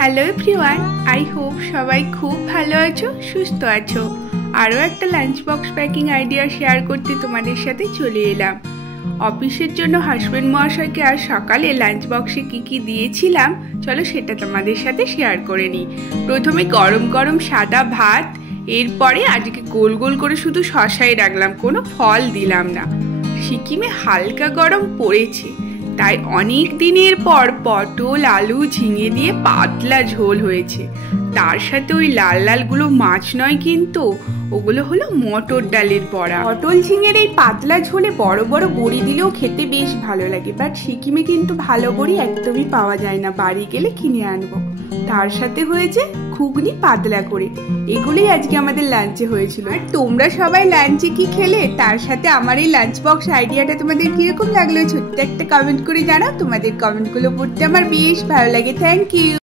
Hello everyone, I hope সবাই খুব ভালো আছো, সুস্থ আছো। আরও একটা lunch box packing idea share করতে তোমাদের সাথে চলে এলাম। অফিসের জন্য হাজবেন্ড মহাশয়কে আজ সকালে লাঞ্চ বক্সে কি কি দিয়েছিলাম চলো সেটা তোমাদের সাথে শেয়ার করে নিই। প্রথমে গরম গরম সাদা ভাত, এরপরে আজকে গোল গোল করে শুধু শশাই রাখলাম, কোনো ফল দিলাম না। সিকিমে হালকা গরম পড়েছে, তাই অনেক দিনের পর পটল আলু ঝিঙে দিয়ে পাতলা ঝোল হয়েছে। তার সাথে ওই লাল লালগুলো মাছ নয় কিন্তু, ওগুলো হলো মটর ডালের বড়া। পটল ঝিঙের এই পাতলা ঝোলে বড় বড় বড়ি দিলেও খেতে বেশ ভালো লাগে, বাট সিকিমে কিন্তু ভালো বড়ি একদমই পাওয়া যায় না, বাড়ি গেলে কিনে আনবো। তার সাথে হয়েছে ঘুগনি পাতলা করে। এগুলোই আজকে আমাদের লাঞ্চে হয়েছিল। আর তোমরা সবাই লাঞ্চে কি খেলে, তার সাথে আমার এই লাঞ্চ বক্স আইডিয়াটা তোমাদের কিরকম লাগলো ছোট্ট একটা কমেন্ট করে জানাও। তোমাদের কমেন্টগুলো পড়তে আমার বেশ ভালো লাগে। Thank you.